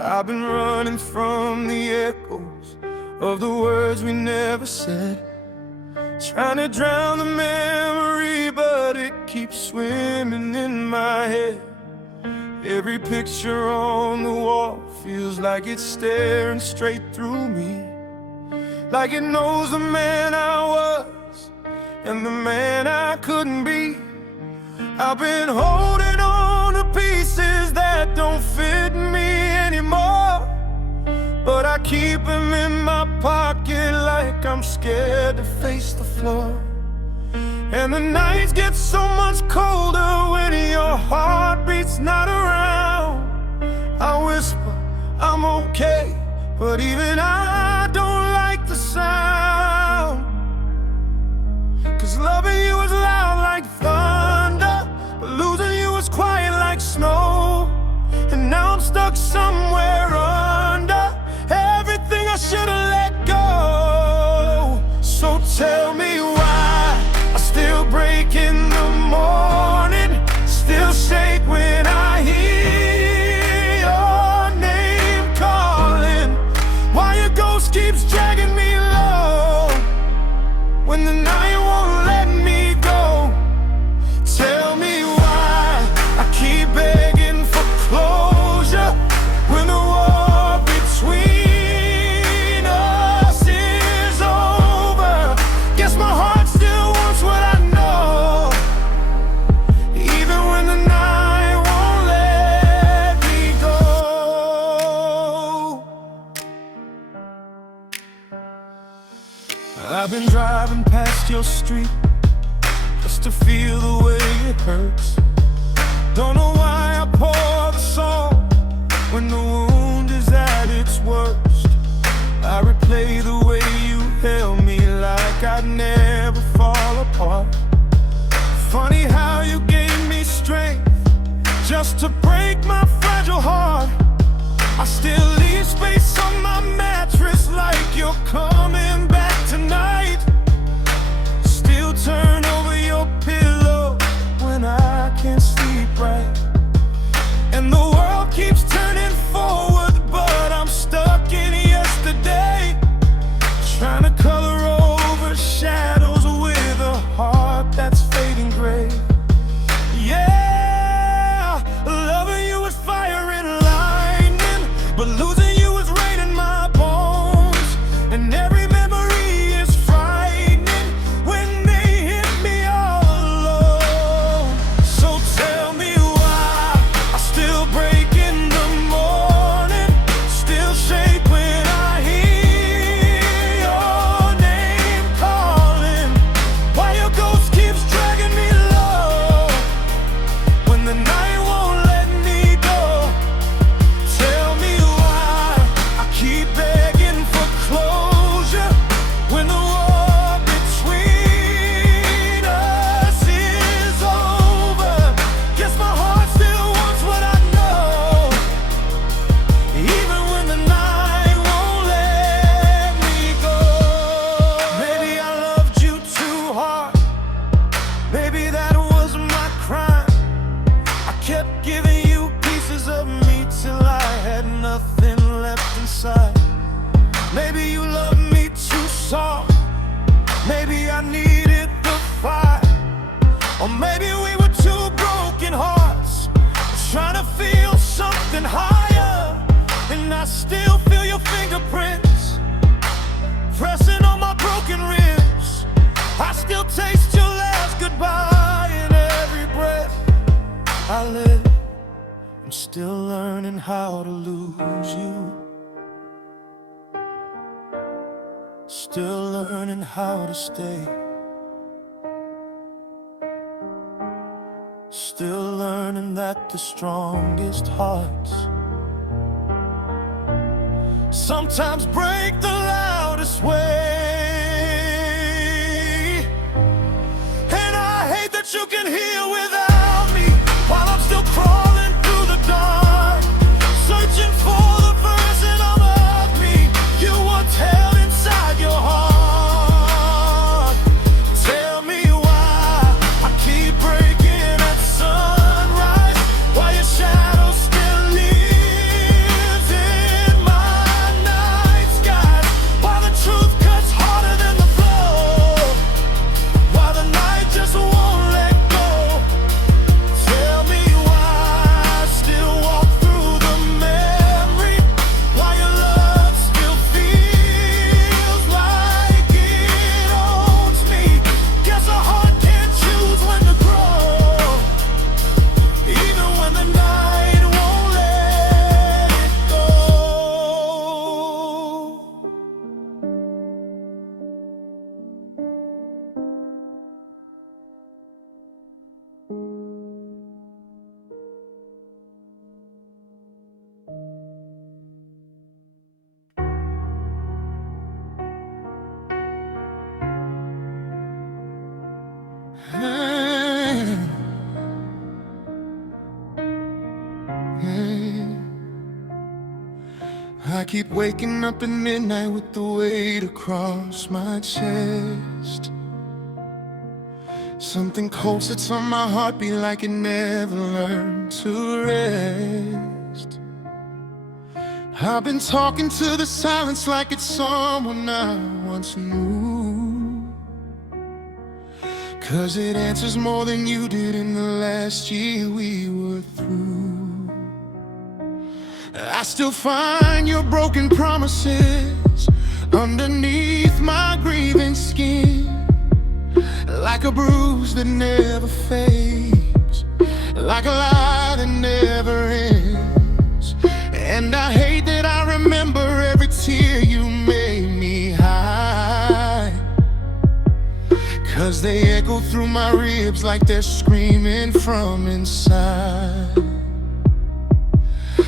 I've been running from the echoes of the words we never said, trying to drown the memory, but it keeps swimming in my head. Every picture on the wall feels like it's staring straight through me, like it knows the man I was and the man I couldn't be. I've been holding on to pieces that don't fit me anymore, but I keep them in my pocket like I'm scared to face the floor. And the nights get so much colder when your heartbeat's not around. I whisper, I'm okay, but even I don't like the sound. 'Cause loving you is loud like thunder, but losing you is quiet like snow. And now I'm stuck somewhere under everything I should've let go. So tell me why I still break in the morning, still shake when I hear your name calling. Why your ghost keeps dragging me low when the night won't let me go. Tell me why I keep begging for closure when the war between us is over. Guess my heart still wants what I know, even when the night won't let me go. I've been driving past your street just to feel the way it hurts. Don't know why I pour the song when the wound is at its worst. I replay the way you held me like I'd never fall apart. Funny how you gave me strength just to break my fragile heart. I still leave space on my mattress like you're coming back tonight. Still turn over your pillow when I can't sleep right. And the world keeps turning forward, but I'm stuck in yesterday, trying to color over shadows with a heart that's fading gray. Yeah, loving you is fire and lightning, but losing you is rain in my bones. And every memory is frightening when they hit me all alone. So tell me why I still break in the morning, still shake when I hear your name calling. Why your ghost keeps dragging me low when the night won't let me go. Tell me why I keep begging for closure when the war between us is over. Guess my heart still wants what I know, even when the night won't let me go. Maybe I loved you too hard, maybe that was my crime. I kept giving you pieces of me till I had nothing left inside. Maybe you loved me too soft, maybe I needed the fire. Or maybe we were two broken hearts trying to feel something higher. And I still feel your fingerprints pressing on my broken ribs. I still taste your last goodbye in every breath I live. I'm still learning how to lose you, still learning how to stay, still learning that the strongest hearts sometimes break the loudest way. And I hate that you can heal without me while I'm still crawling through the dark, searching for the version of me you once held inside your heart. Tell me why I keep breaking at sunrise, why your shadow still lives in I keep waking up at midnight with the weight across my chest. Something cold sits on my heartbeat like it never learned to rest. I've been talking to the silence like it's someone I once knew, 'cause it answers more than you did in the last year we were through. I still find your broken promises underneath my grieving skin, like a bruise that never fades, like a lie that never ends. And I hate that I remember every tear you made me hide, 'cause they echo through my ribs like they're screaming from inside.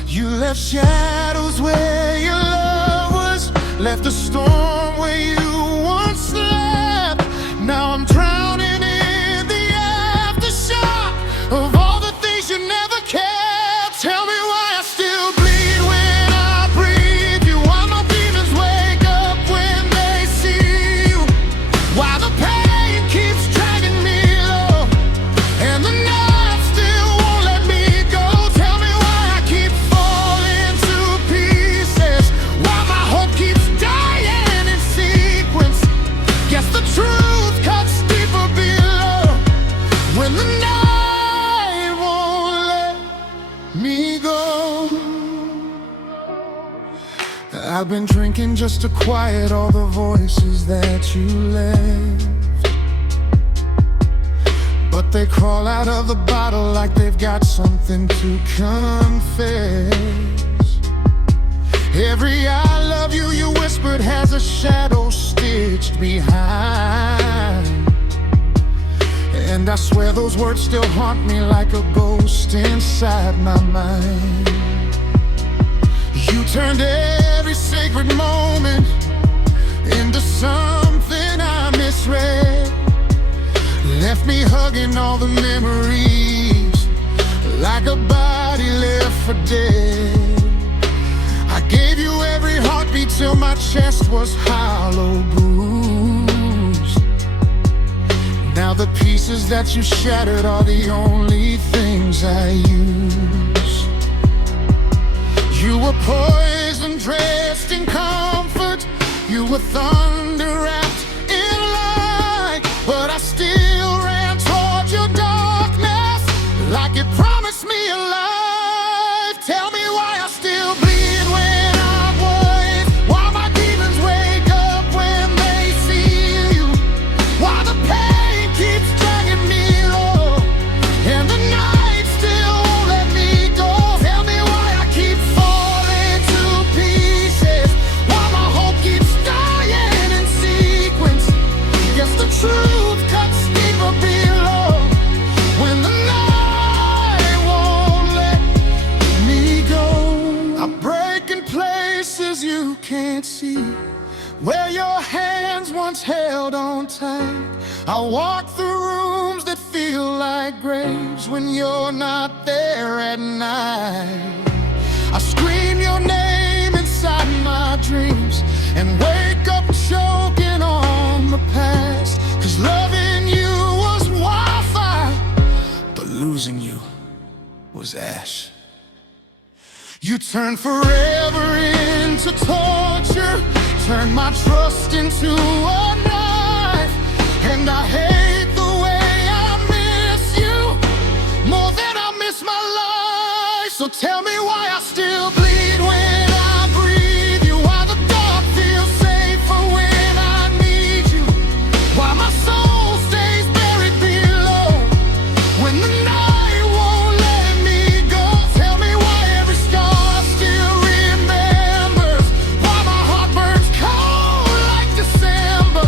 You left shadows where your love was, left a storm where you once slept. Now I'm drowning in the aftershock of all the things you never cared. Tell me why I still bleed when I breathe you, why my demons wake up when they see you, why the pain keeps dragging me low and the night still won't let me go. Tell me why I keep falling to pieces, why my hope keeps dying in sequence. Guess the truth cuts deeper below when the night won't let me go. I've been drinking just to quiet all the voices that you left, but they crawl out of the bottle like they've got something to confess. Every I love you you whispered has a shadow stitched behind, and I swear those words still haunt me like a ghost inside my mind. You turned every sacred moment into something I misread, left me hugging all the memories like a body left for dead. I gave you every heartbeat till my chest was hollow, bruised. Now the pieces that you shattered are the only things I use. You were poison dressed in comfort, you were thunder wrapped in light, but I still ran toward your darkness like it promised me a life. Tell me why I still bleed when I'm worried, why my demons wake up when they see you, why the pain keeps dragging me low and the night still won't let me go. Tell me why I keep falling to pieces, why my hope keeps dying in sequence. Guess the truth cuts deeper below when the night won't let me go. I break in places you can't see, where your hands once held on tight. I walk through rooms that feel like graves when you're not there at night. I scream your name inside my dreams and wake up choking on the past, 'cause loving you was wildfire, but losing you was ash. You turned forever into torture, turned my trust into a knife, and I hate the way I miss you more than I miss my life. So tell me why I still bleed when I breathe you, why the dark feels safer when I need you, why my soul stays buried below when the night won't let me go. Tell me why every scar still remembers, why my heart burns cold like December.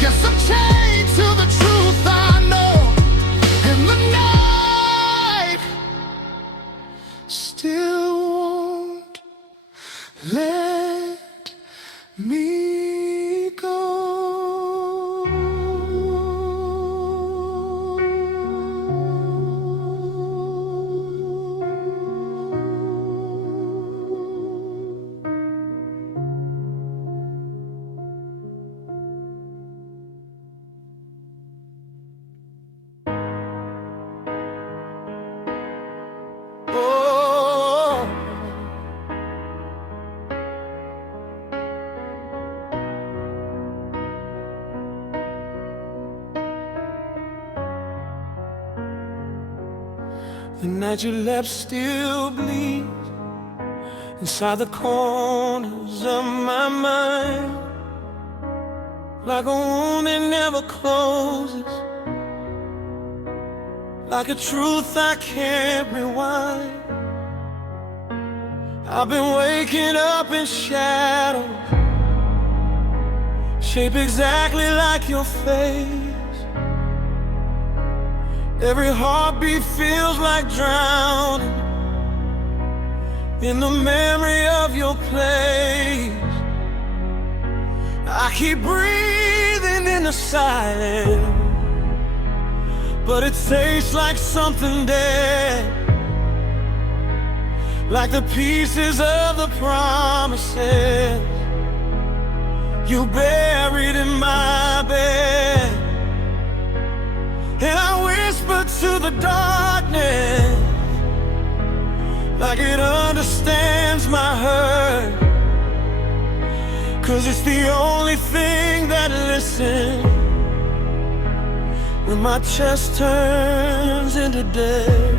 Guess I'm chained to the truth I know, and the night still won't The night you left still bleeds inside the corners of my mind, like a wound that never closes, like a truth I can't rewind. I've been waking up in shadows, shaped exactly like your face. Every heartbeat feels like drowning in the memory of your place. I keep breathing in the silence, but it tastes like something dead, like the pieces of the promises you buried in my bed. And I whisper to the darkness, like it understands my hurt, 'cause it's the only thing that listens when my chest turns into dirt.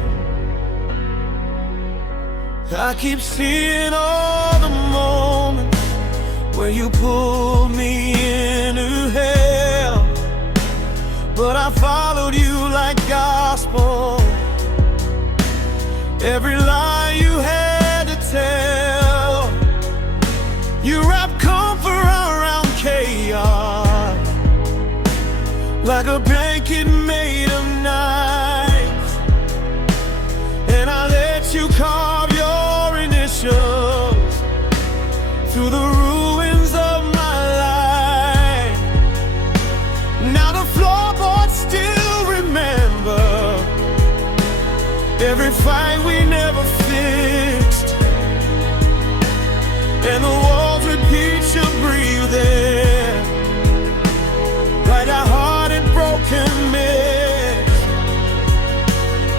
I keep seeing all the moments where you pulled me into hell, but I followed you like gospel. Every lie you had to tell, you wrapped comfort around chaos, like a blanket made of knives. And I let you carve your initials through the ruins of my life. Now the floorboards still remember every fight we never fixed, and the walls repeat your breathing, like a hearted broken mist.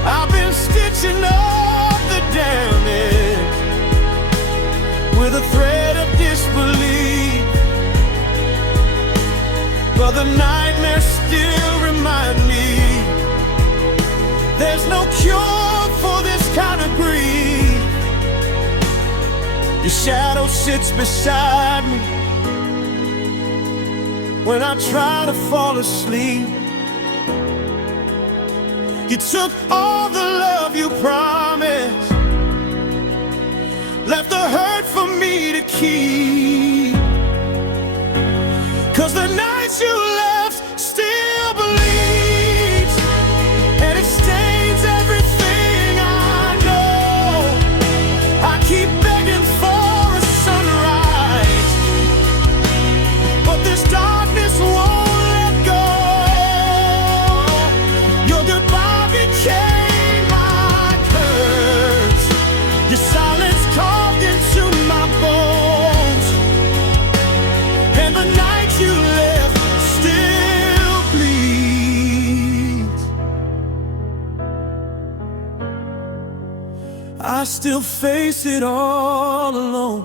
I've been stitching up the damage with a thread of disbelief, but the nightmares still remind me there's no cure for this kind of grief. Your shadow sits beside me when I try to fall asleep. You took all the love you promised, left the hurt for me to keep, 'cause the nights you left still bleeds, and it stains everything I know. I keep begging for a sunrise, but this darkness won't let go. Your goodbye became my curse, your silence carved into my bones, and the night you left still bleeds. I still face it all alone.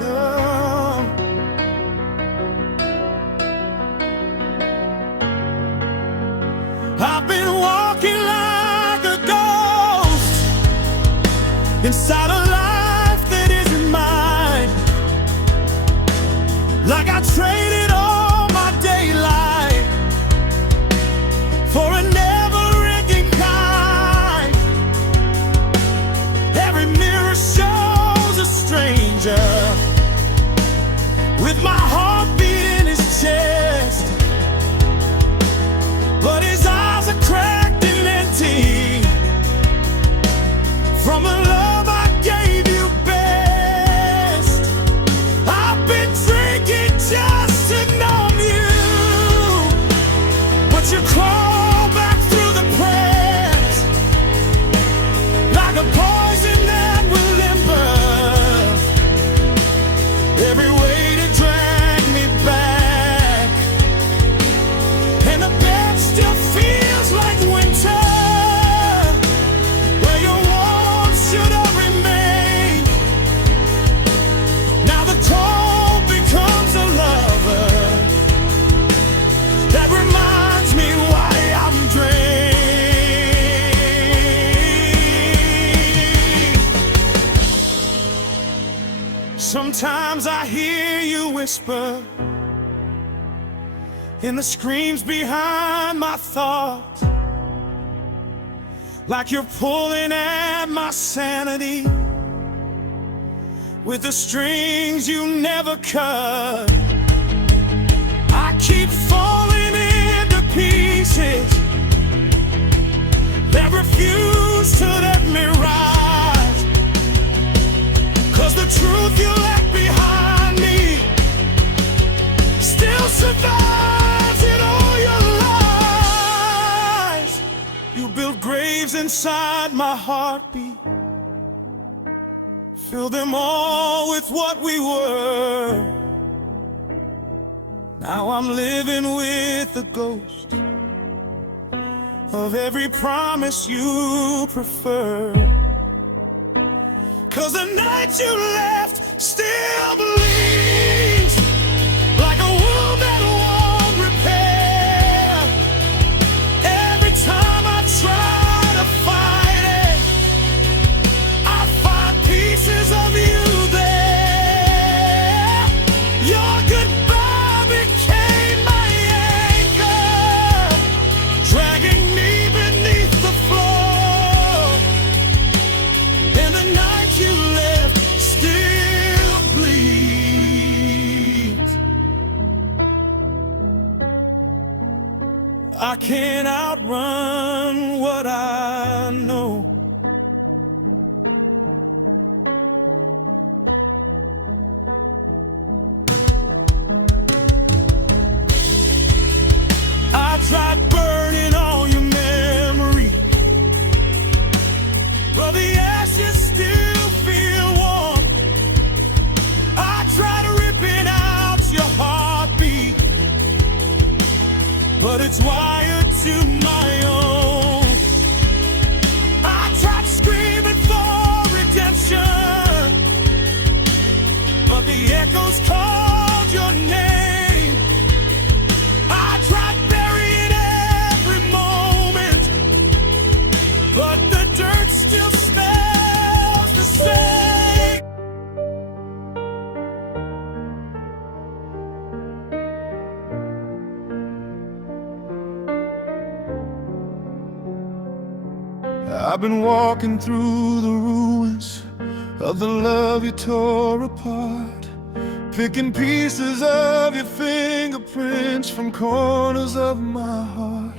Yeah. I've been walking like a ghost inside a life that isn't mine, like I traded all my daylight for a never-ending kind. Every mirror shows a stranger with my heartbeat in his chest, but his eyes are cracked and empty from the love I gave. Sometimes I hear you whisper in the screams behind my thoughts, like you're pulling at my sanity with the strings you never cut. I keep falling into pieces that refuse to let me rise, 'cause the truth you left behind me still survives in all your lies. You built graves inside my heartbeat, fill them all with what we were. Now I'm living with the ghost of every promise you preferred, 'cause the night you left still bleeds like a wound that won't repair. Every time I try to fight it, I find pieces of you there. Your goodbye became my anchor, dragging me beneath the floor. And the night you left still bleeds. I can't outrun what I know. I tried burning all your memory, but the ashes still feel warm. I tried ripping out your heartbeat, but it's wired to my own. I tried screaming for redemption, but the echoes called your name. I tried burying every moment, but the dirt still smells the same. I've been walking through the ruins of the love you tore apart, picking pieces of your fingerprints from corners of my heart.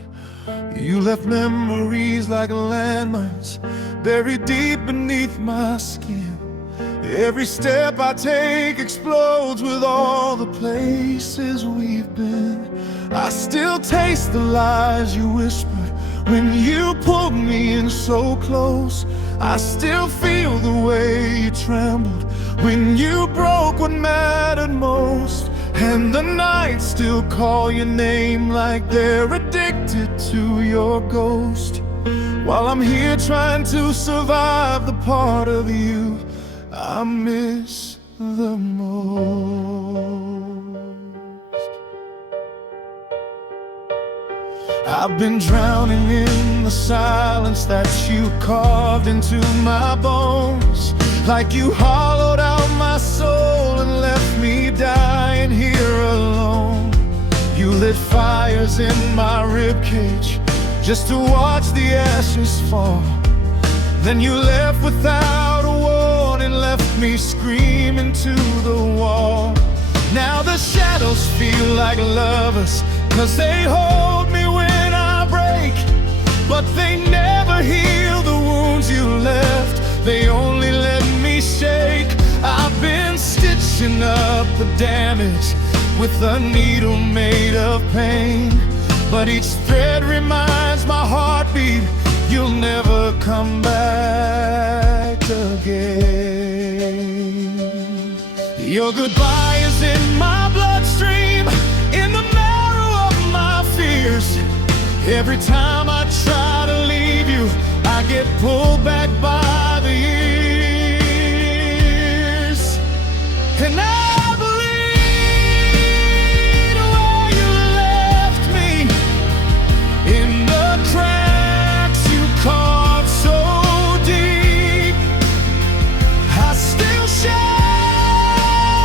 You left memories like landmines buried deep beneath my skin. Every step I take explodes with all the places we've been. I still taste the lies you whispered when you pulled me in so close. I still feel the way you trembled when you broke what mattered most. And the nights still call your name like they're addicted to your ghost, while I'm here trying to survive the part of you I miss the most. I've been drowning in the silence that you carved into my bones, like you hollowed out my soul and left me dying here alone. You lit fires in my ribcage just to watch the ashes fall. Then you left without a warning, left me screaming to the wall. Now the shadows feel like lovers, 'cause they hold me when I break, but they never heal the wounds you left. They only let me shake. I've been stitching up the damage with a needle made of pain, but each thread reminds my heartbeat you'll never come back again. Your goodbye is in my bloodstream, in the marrow of my fears. Every time I try to leave you, I get pulled back by the years. And I bleed where you left me, in the cracks you carved so deep. I still share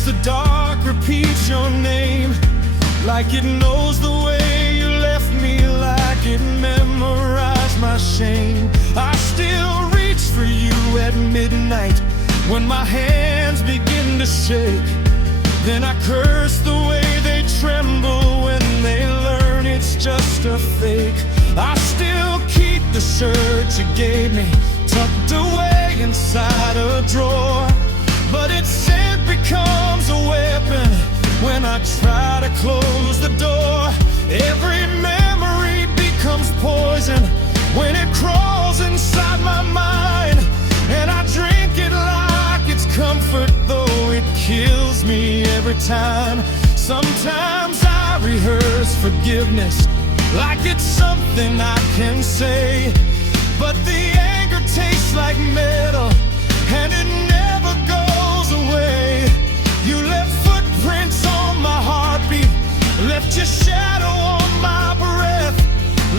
as the dark repeats your name, like it knows the way you left me, like it memorized my shame. I still reach for you at midnight when my hands begin to shake. Then I curse the way they tremble when they learn it's just a fake. I still keep the shirt you gave me tucked away inside a drawer, but its scent becomes a weapon when I try to close the door. Every memory becomes poison when it crawls inside my mind, and I drink it like it's comfort, though it kills me every time. Sometimes I rehearse forgiveness like it's something I can say, but the anger tastes like metal and it never goes away. You left footprints on my heartbeat, left your shadow on my breath,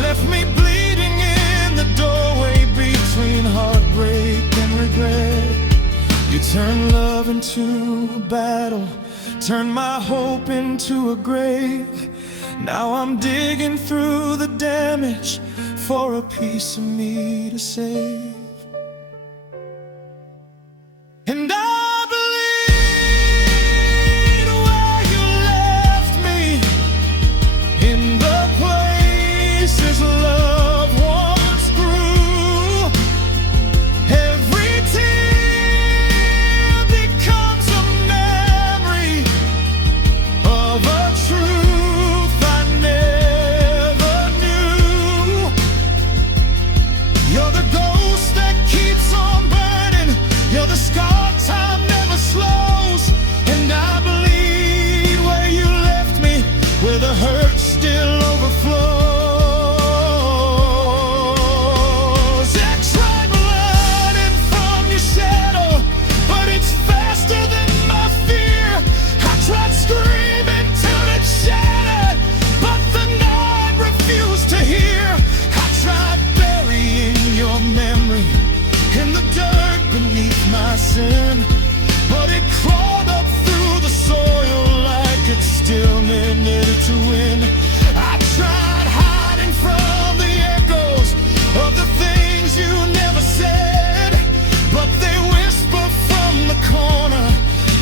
left me bleeding in the doorway between heartbreak and regret. You turned love into a battle, turned my hope into a grave. Now I'm digging through the damage for a piece of me to save. And I bleed where you left me, in the places love once grew. Every tear becomes a memory of a truth I never knew. You're the ghost that keeps on burning, you're the scar time never slows. And I bleed where you left me, where the hurt still overflows. I tried running from your shadow, but it's faster than my fear. I tried screaming till it shattered, but the night refused to hear. I tried burying your memory in the dirt beneath my sin, but it crawled up through the soil like it still needed to win. I tried hiding from the echoes of the things you never said, but they whisper from the corner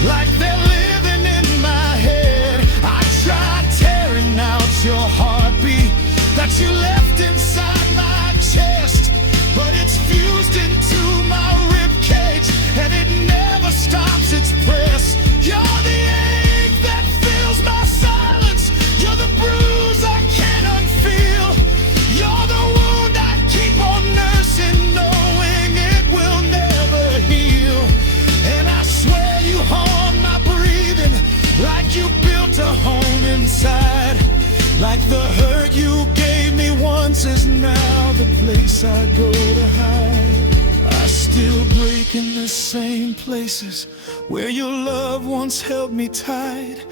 like they're living in my head. I tried tearing out your heartbeat that you left inside my chest, but it's fused into my ribcage and it never stops its press. You're the ache that fills my silence, you're the bruise I can't unfeel, you're the wound I keep on nursing, knowing it will never heal. And I swear you haunt my breathing like you built a home inside, like the hurt you gave me once is now the place I go to hide. I still break in the same places where your love once held me tight.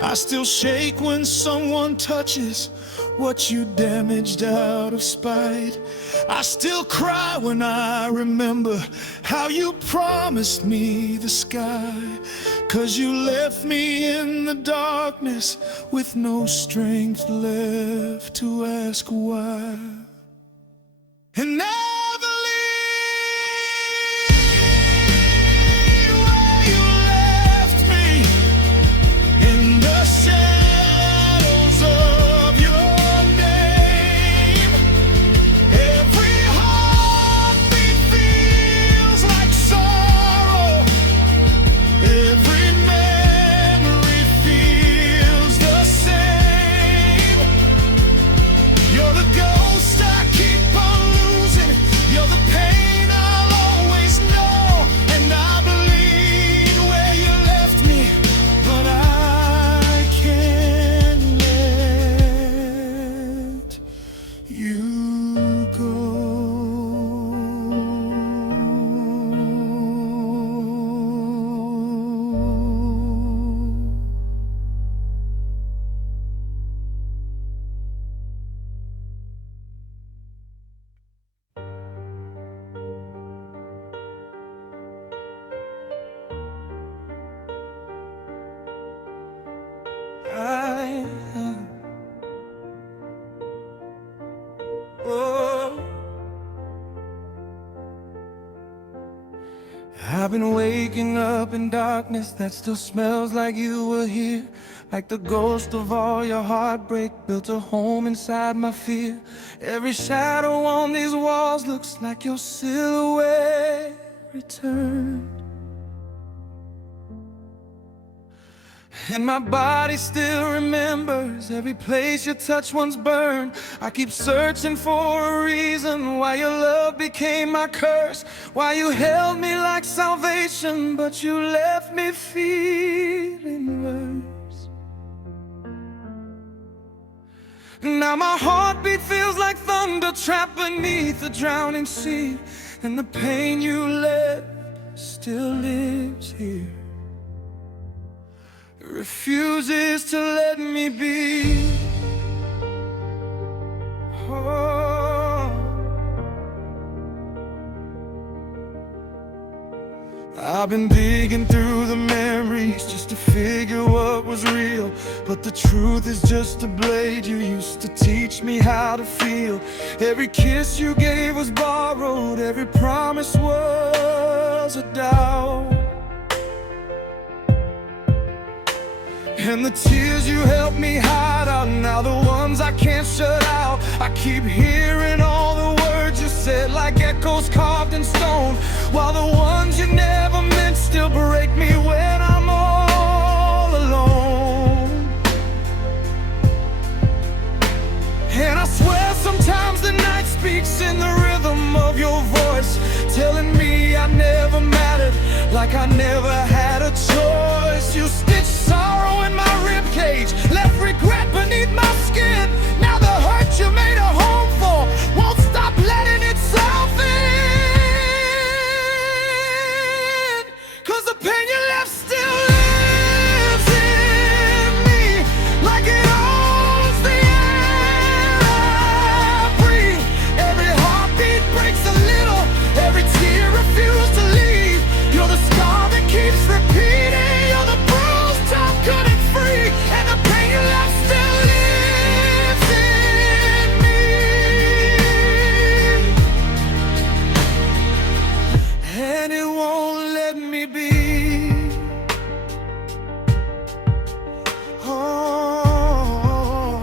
I still shake when someone touches what you damaged out of spite. I still cry when I remember how you promised me the sky, 'cause you left me in the darkness with no strength left to ask why. And I believe where you left me, in the shadows of your name. Every heartbeat feels like sorrow, every memory feels the same. You're the ghost I keep on losing, you're the pain I'll always know. And I bleed where you left me, but I can't let you go. I've been waking up in darkness that still smells like you were here. Like the ghost of all your heartbreak built a home inside my fear. Every shadow on these walls looks like your silhouette returned. And my body still remembers every place your touch once burned. I keep searching for a reason why your love became my curse, why you held me like salvation, but you left me feeling worse. Now my heartbeat feels like thunder trapped beneath a drowning sea, and the pain you left still lives here. Refuses to let me be. Oh. I've been digging through the memories just to figure what was real, but the truth is just a blade you used to teach me how to feel. Every kiss you gave was borrowed, every promise was a doubt. And the tears you helped me hide are now the ones I can't shut out. I keep hearing all the words you said like echoes carved in stone, while the ones you never meant still break me when I'm all alone. And I swear sometimes the night speaks in the rhythm of your voice, telling me I never mattered, like I never had a choice. You stitched sorrow in my ribcage, left regret beneath my skin. Now the hurt you made a home for won't stop letting itself in. 'Cause the pain you left still lives in me, like it owns the air I breathe. Every heartbeat breaks a little, every tear refused to leave. You're the scar that keeps repeating, you're the bruise time couldn't free, and the pain you left still lives in me. And it won't let me be. Oh,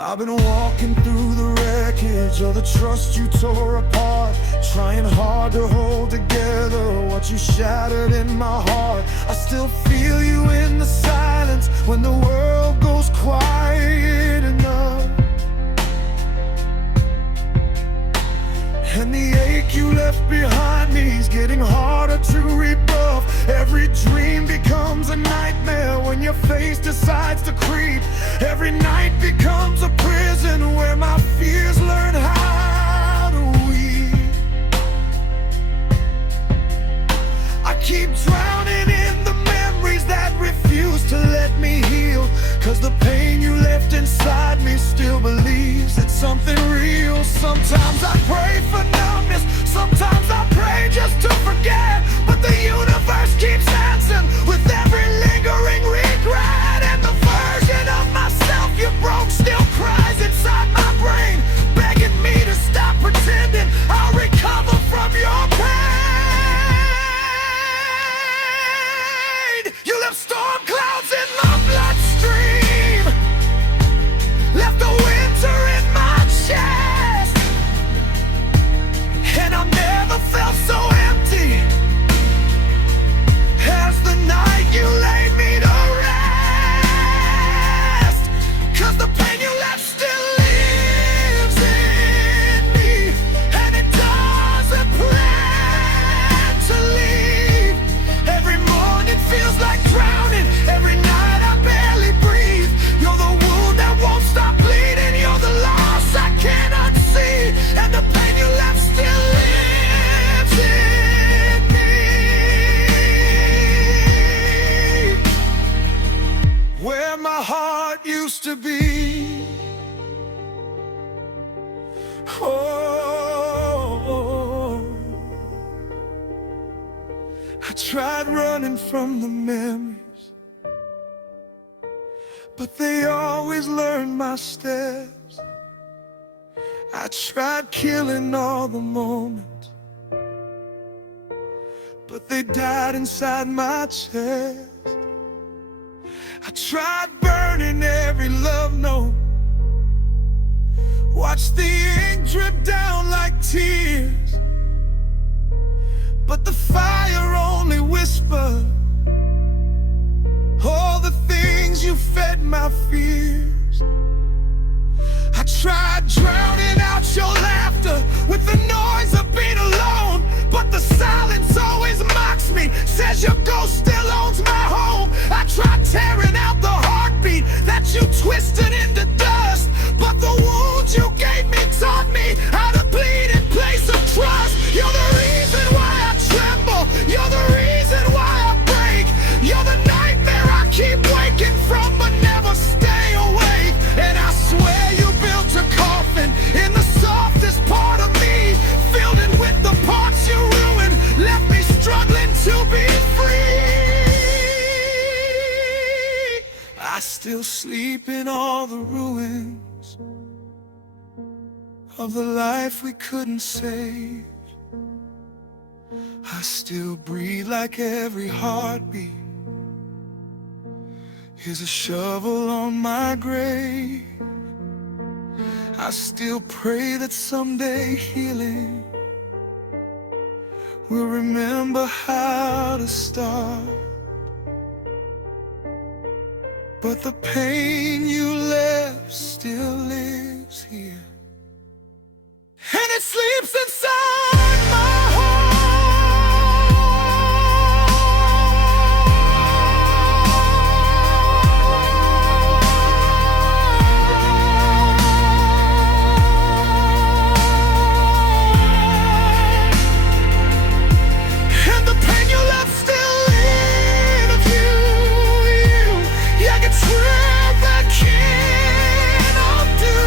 I've been walking through the wreckage of the trust you tore apart, trying hard to hold together what you shattered in my heart. I still feel you in the silence when the world goes quiet enough. And the ache you left behind me is getting harder to rebuff. Every dream becomes a nightmare when your face decides to creep. Every night becomes a prison where my fears learn how to weep. I keep drowning in the memories that refuse to let me heal, 'cause the pain you left inside me still believes it's something real. Sometimes I pray for numbness, sometimes I pray just to forget, but the universe keeps answering with every lingering regret. And the version of myself you broke still cries inside my brain, begging me to stop pretending I'll recover from your pain. You left storm clouds in my bloodstream, left the winter in my chest, and I've never felt so empty as the night you laid me to rest. 'Cause the pain you left still lives in me, and it doesn't plan to leave. Every morning feels like drowning, every night I barely breathe. You're the wound that won't stop bleeding, you're the loss I cannot see, and the pain you left still lives in me. Where my heart used to be. Oh, I tried running from the memories, but they always learned my steps. I tried killing all the moments, but they died inside my chest. I tried burning every love note, watched the ink drip down like tears, but the fire only whispered all the things you fed my fears. I tried drowning out your laughter with the noise of being alone, but the silence always mocks me, says your ghost still owns my home. I tried tearing out the heartbeat that you twisted into dust, but the wounds you gave me taught me how to bleed in place of trust. You're the reason why I tremble, you're the reason why I break, you're the nightmare I keep waking from but never stay awake. And I swear you built a coffin in the softest part of me, filled it with the parts you ruined, left me struggling to be free. I still sleep in all the ruins of the life we couldn't save. I still breathe like every heartbeat is a shovel on my grave. I still pray that someday healing will remember how to start. But the pain you left still lives here, and it sleeps inside my heart. And the pain you left still lives you. I can swear that can't undo.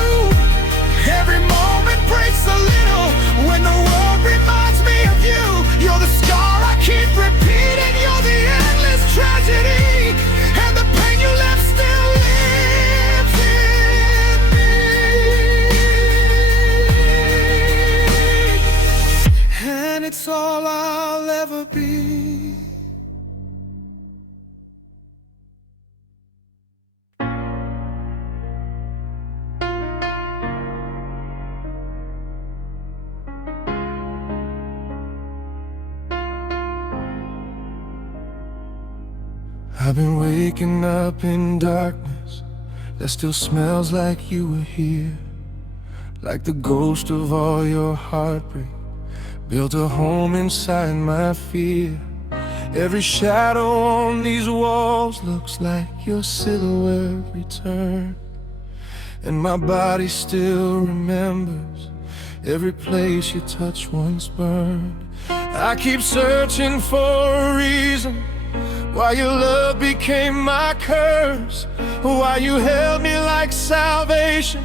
Every moment breaks a little when the world reminds me of you. You're the scar I keep repeating, you're the endless tragedy, and the pain you left still lives in me, and it's all I'll ever be. I've been waking up in darkness that still smells like you were here, like the ghost of all your heartbreak built a home inside my fear. Every shadow on these walls looks like your silhouette returned, and my body still remembers every place you touched once burned. I keep searching for a reason why your love became my curse, why you held me like salvation,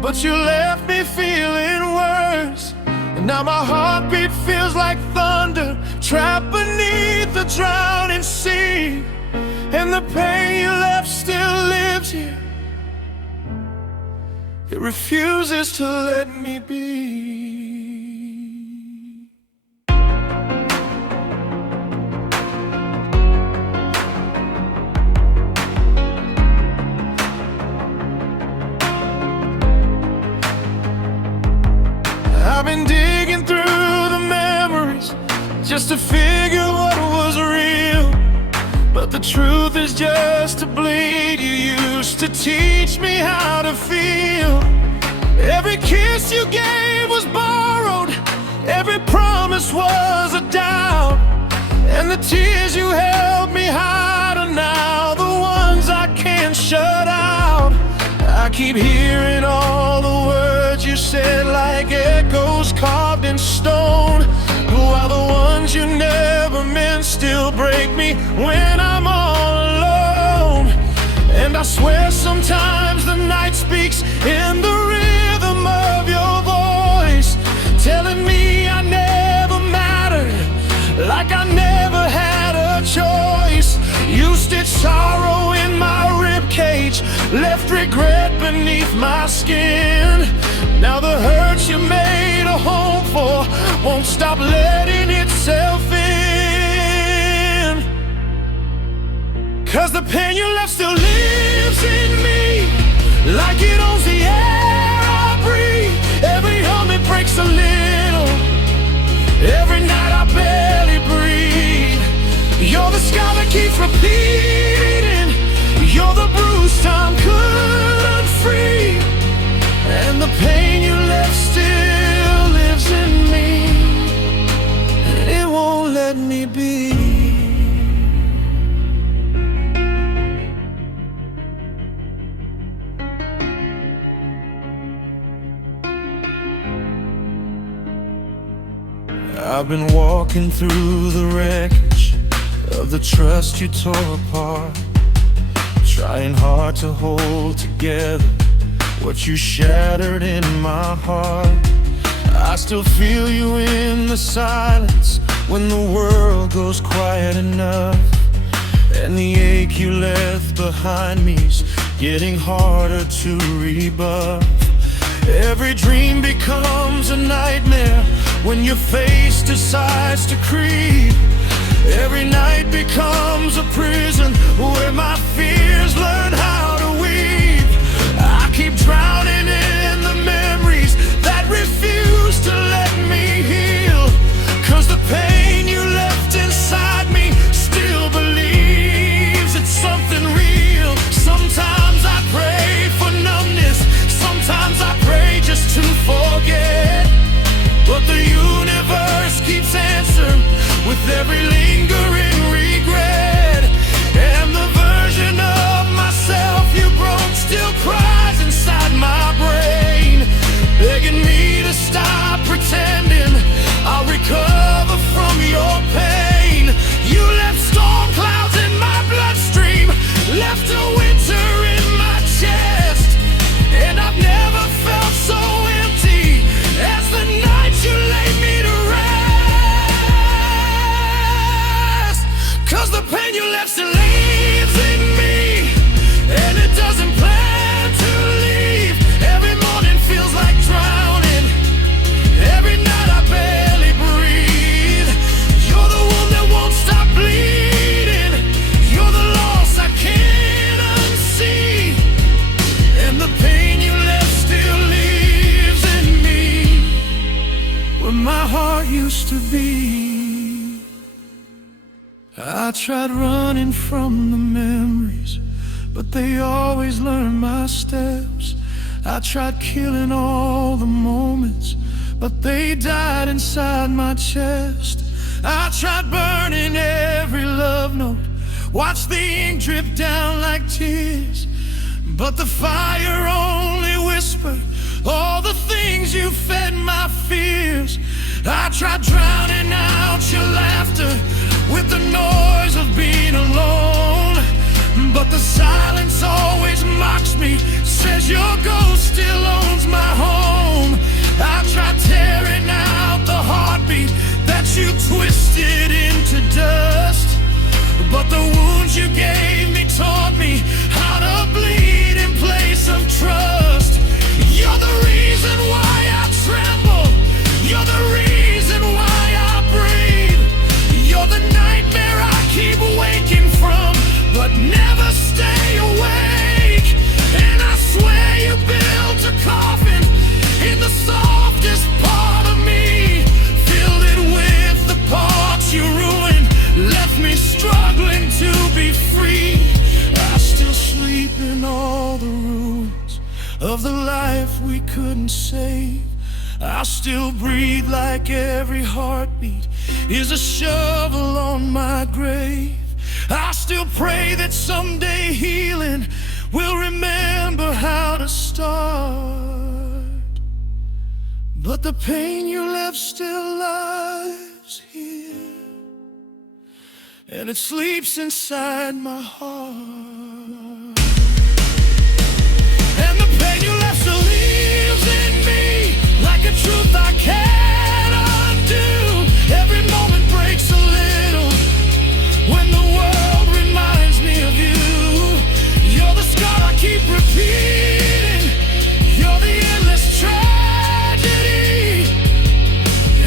but you left me feeling worse. And now my heartbeat feels like thunder, trapped beneath the drowning sea, and the pain you left still lives here. It refuses to let me be. I've been digging through the memories just to figure what was real, but the truth is just a bleed you used to teach me how to feel. Every kiss you gave was borrowed, every promise was a doubt, and the tears you held me hide are now the ones I can't shut out. I keep hearing all the words you said like echoes carved in stone, while the ones you never meant still break me when I'm all alone. And I swear sometimes the night speaks in the rhythm of your voice, telling me I never mattered, like I never had a choice. You stitched sorrow in my ribcage, left regret beneath my skin. Now the hurt you made a home for won't stop letting itself in. 'Cause the pain you left still lives in me, like it owns the air I breathe. Every hum it breaks a little, every night I barely breathe. You're the scar that keeps repeating, you're the bruise time couldn't free. And the pain you left still lives in me, and it won't let me be. I've been walking through the wreckage of the trust you tore apart, trying hard to hold together what you shattered in my heart. I still feel you in the silence when the world goes quiet enough, and the ache you left behind me's getting harder to rebuff. Every dream becomes a nightmare when your face decides to creep. Every night becomes a prison where my fears learn how to weep. I keep drowning in the memories that refuse to let me heal, 'cause the pain you left inside me still believes it's something real. Sometimes I pray for numbness, sometimes I pray just to forget, but the universe keeps answering with every lingering regret. And the version of myself you broke still cries inside my brain, begging me to stop pretending I'll recover from your pain. You left storm clouds in my bloodstream, left a winter in my chest, and I've never felt so empty as the night you laid me to rest. 'Cause the pain you left still lives in me, and it doesn't plan to leave. Every morning feels like drowning, every night I barely breathe. You're the one that won't stop bleeding, you're the loss I can't unsee, and the pain you left still lives in me, where my heart used to be. I tried running from the memories, but they always learn my steps. I tried killing all the moments, but they died inside my chest. I tried burning every love note, watched the ink drip down like tears, but the fire only whispered all the things you fed my fears. I tried drowning out your laughter with the noise of being alone, but the silence always mocks me, says your ghost still owns my home. I tried tearing out the heartbeat that you twisted into dust, but the wounds you gave me taught me how to bleed in place of trust. You're the reason why I tremble, you're the reason why I breathe. You're the nightmare I keep waking from, but never stay awake. And I swear you built a coffin in the softest part of me, filled it with the parts you ruined, left me struggling to be free. I still sleep in all the ruins of the life we couldn't save. I still breathe like every heartbeat is a shovel on my grave. I still pray that someday healing will remember how to start, but the pain you left still lies here, and it sleeps inside my heart. And the pain you left still lives in me, like a truth I can't undo. Every moment breaks a little when the world reminds me of you. You're the scar I keep repeating, you're the endless tragedy,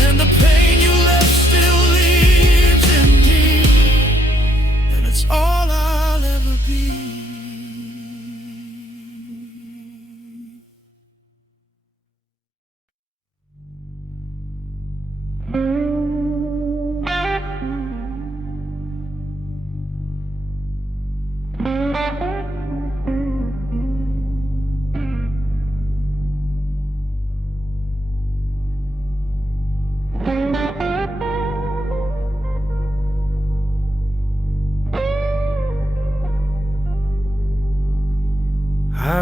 and the pain you left still lives in me, and it's all I'll ever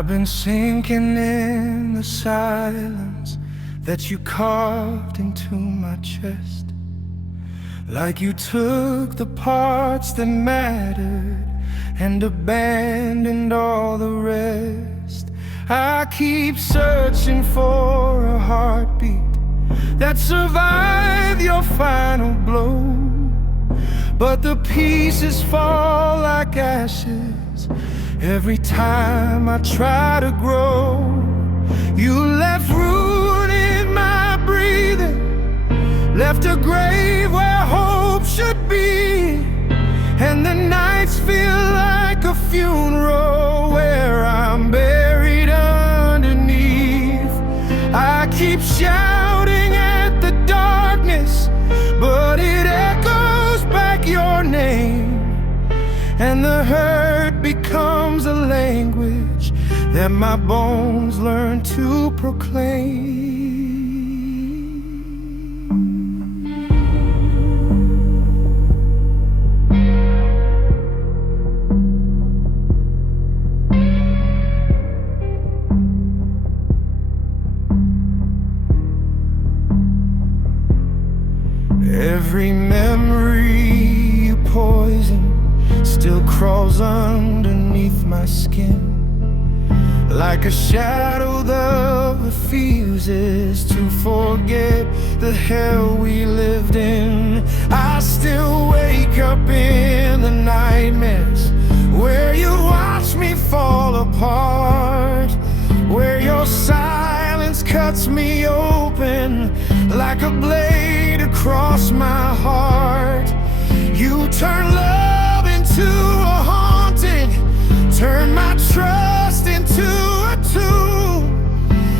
I've been sinking in the silence that you carved into my chest, like you took the parts that mattered and abandoned all the rest. I keep searching for a heartbeat that survived your final blow, but the pieces fall like ashes every time I try to grow. You left root in my breathing, left a grave where hope should be, and the nights feel like a funeral where I'm buried underneath. I keep shouting at the darkness, but it echoes back your name, and the hurt becomes a language that my bones learn to proclaim. Every memory you poison still crawls underneath my skin, like a shadow that refuses to forget the hell we lived in. I still wake up in the nightmares where you watch me fall apart, where your silence cuts me open like a blade across my heart. You turn love into a haunting, turn my trust into a tomb,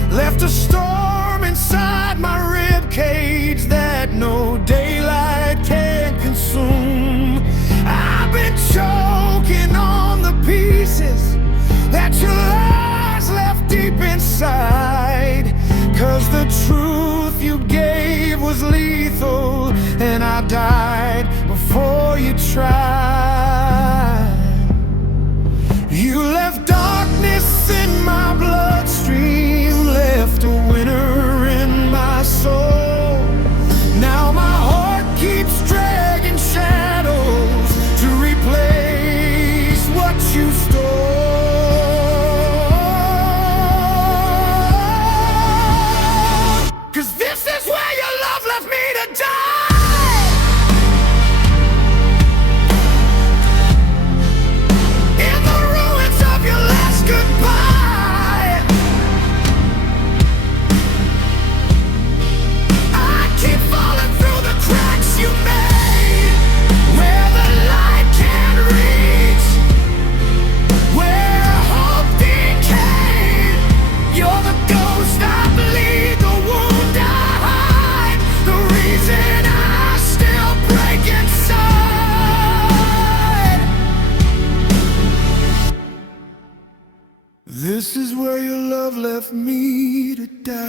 left a storm inside my rib cage that no daylight can consume. I've been choking on the pieces that your lies left deep inside, 'cause the truth you gave was lethal, and I died before you tried. You left darkness in my bloodstream, left a winter in my soul. Now my heart keeps dragging shadows to replace what you stole. 'Cause this is where your love left me to die. This is where your love left me to die.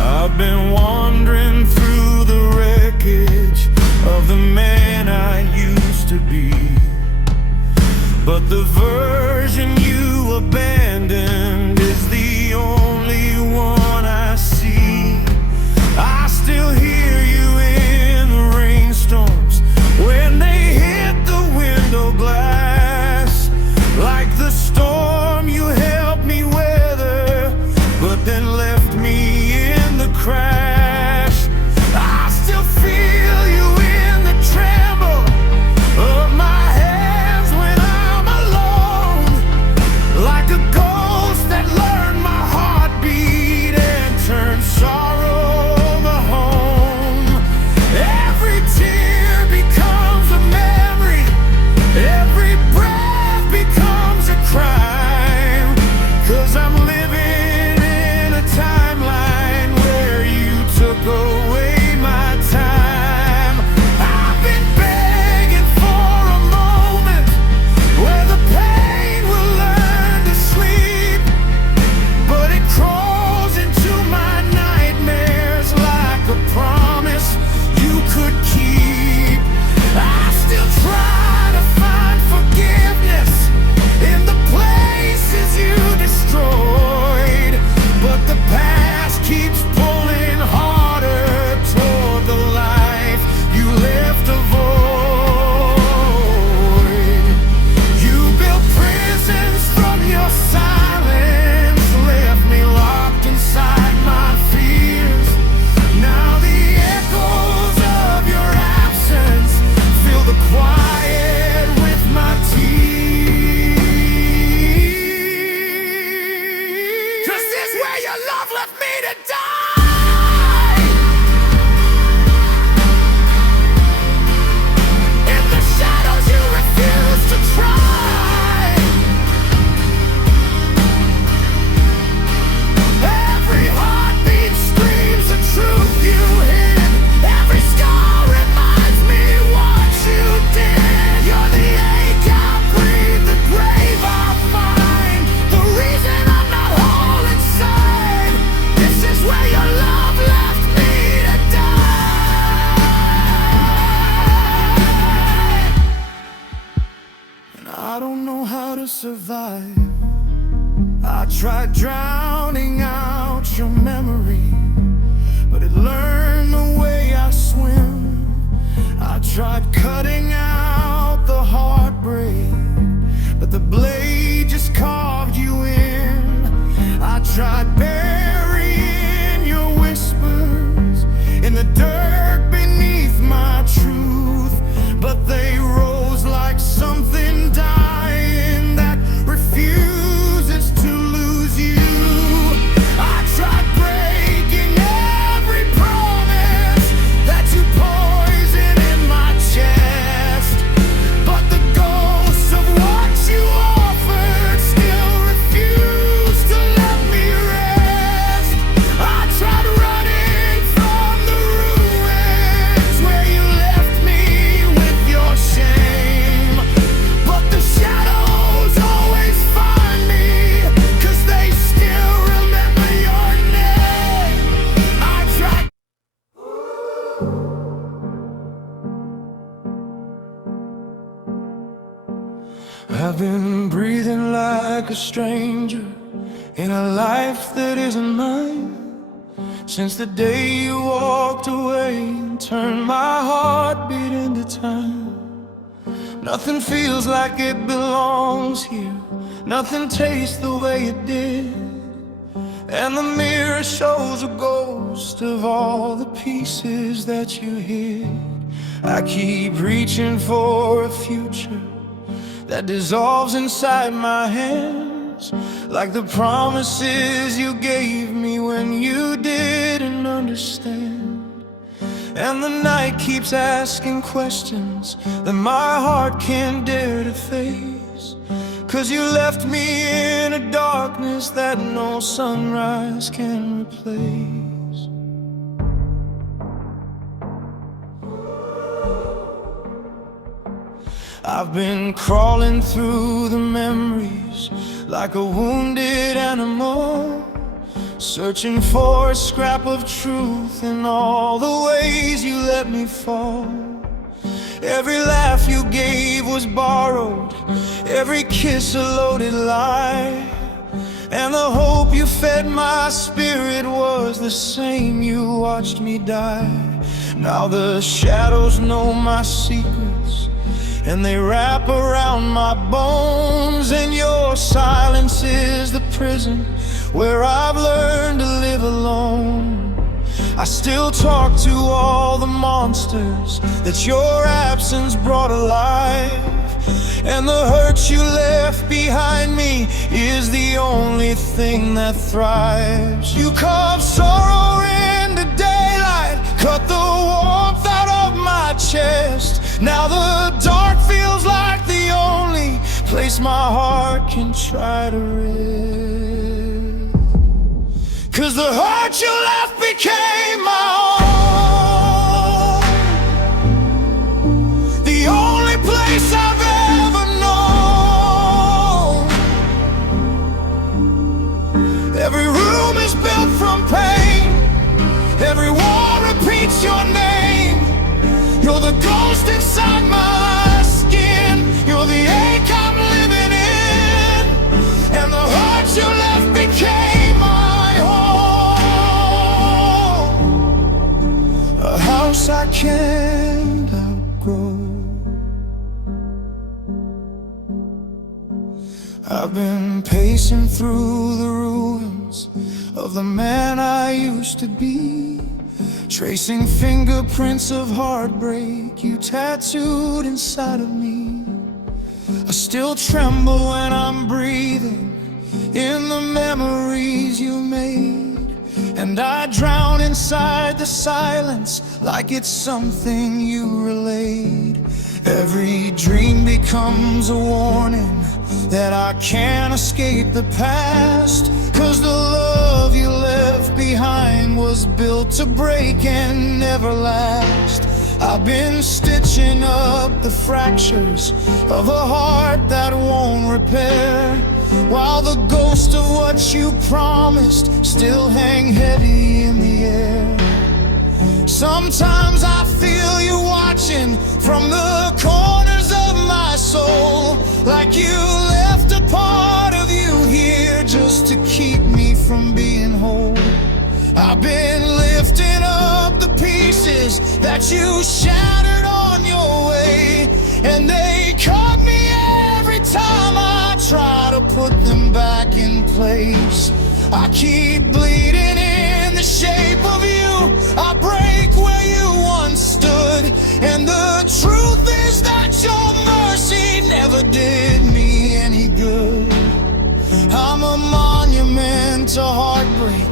I've been wandering through the wreckage of the man I used to be, but the version you abandoned is the only one I see. I still hear you in the rainstorms when they hit the window glass, like the storm you helped me weather, but then left me in the crash. I still feel you in the tremble of my hands when I'm alone, like a tried drowning out your memory, but it learned the way I swim. I tried cutting out the heartbreak, but the blade just carved you in. I tried burying your whispers in the dirt beneath my truth, but they rose like something dying that refuses to lose you. I tried breaking every promise that you poison in my chest, but the ghost of what you offered still refused to let me rest. I tried running from the ruins where you left me with your shame, but the shadows always find me, 'cause they still remember your name. I tried. I've been breathing like a stranger in a life that isn't mine, since the day you walked away and turned my heartbeat into time. Nothing feels like it belongs here, nothing tastes the way it did, and the mirror shows a ghost of all the pieces that you hid. I keep reaching for a future that dissolves inside my hands, like the promises you gave me when you didn't understand. And the night keeps asking questions that my heart can't dare to face, 'cause you left me in a darkness that no sunrise can replace. I've been crawling through the memories like a wounded animal, searching for a scrap of truth in all the ways you let me fall. Every laugh you gave was borrowed, every kiss a loaded lie, and the hope you fed my spirit was the same you watched me die. Now the shadows know my secrets, and they wrap around my bones, and your silence is the prison where I've learned to live alone. I still talk to all the monsters that your absence brought alive, and the hurt you left behind me is the only thing that thrives. You carved sorrow into daylight, cut the warmth out of my chest. Now the dark feels like the only place my heart can try to rest, 'cause the hurt you left became my own, the only place I've ever known. Every room is built from pain, every wall repeats your name. You're the ghost inside my skin, you're the ache I'm living in, and the hurt you left became my home, a house I can't outgrow. I've been pacing through the ruins of the man I used to be, tracing fingerprints of heartbreak you tattooed inside of me. I still tremble when I'm breathing in the memories you made, and I drown inside the silence like it's something you relayed. Every dream becomes a warning that I can't escape the past, 'cause the love you left behind was built to break and never last. I've been stitching up the fractures of a heart that won't repair, while the ghost of what you promised still hang heavy in the air. Sometimes I feel you watching from the corners of my soul, like you left a part of you here just to keep from being whole. I've been lifting up the pieces that you shattered on your way, and they cut me every time I try to put them back in place. I keep bleeding in the shape of you. I break where you once stood, and the truth is that your mercy never did me any good. I'm a monument to heartbreak.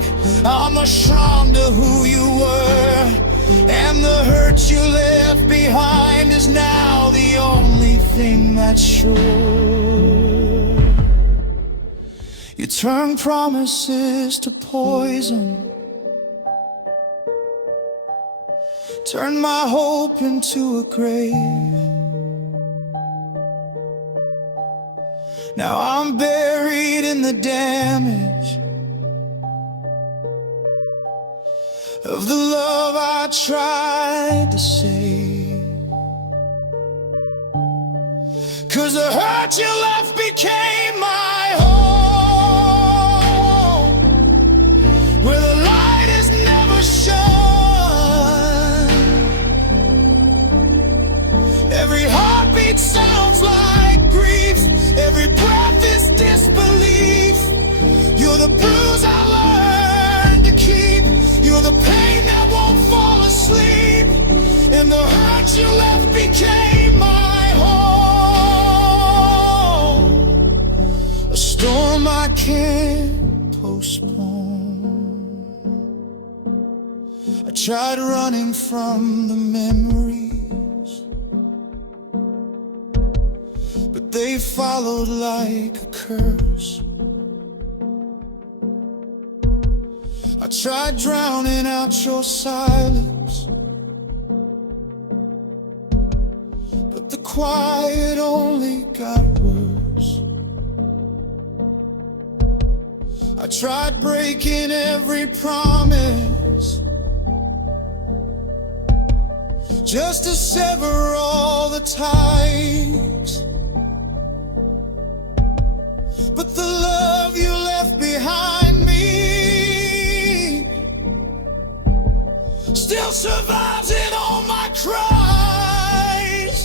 I'm a shrine to who you were, and the hurt you left behind is now the only thing that's sure. You turn promises to poison, turn my hope into a grave. Now I'm buried in the damage of the love I tried to save. 'Cause the hurt you left became my home, where the light is never shone. Every heartbeat sounds like grief, every breath is disbelief. You're the bruise I learned to keep, you're the pain that won't fall asleep, and the hurt you left became my home. A storm I can't postpone. I tried running from the memories, but they followed like a curse. I tried drowning out your silence, but the quiet only got worse. I tried breaking every promise, just to sever all the ties. But the love you left behind me still survives in all my cries.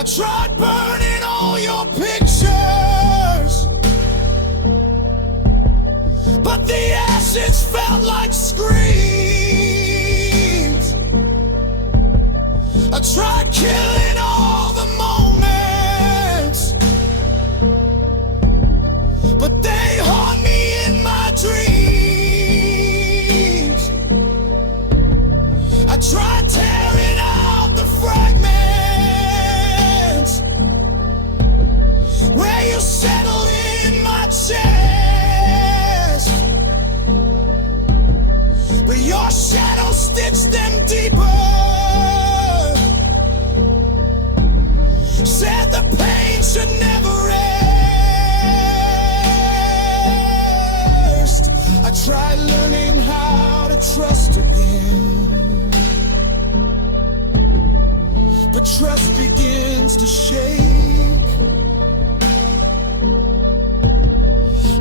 I tried burning all your pictures, but the ashes felt like screams. I tried killing all the moments, but they haunt me in my dreams. I tried tearing out the fragments where you settled in my chest, but your shadow stitched them deeper. Said the pain should never rest. I tried learning how to trust again, but trust begins to shake.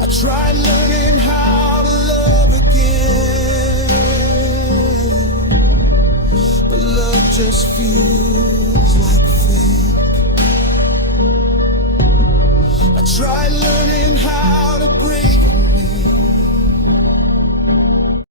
I tried learning how to love again, but love just feels like fake. I tried learning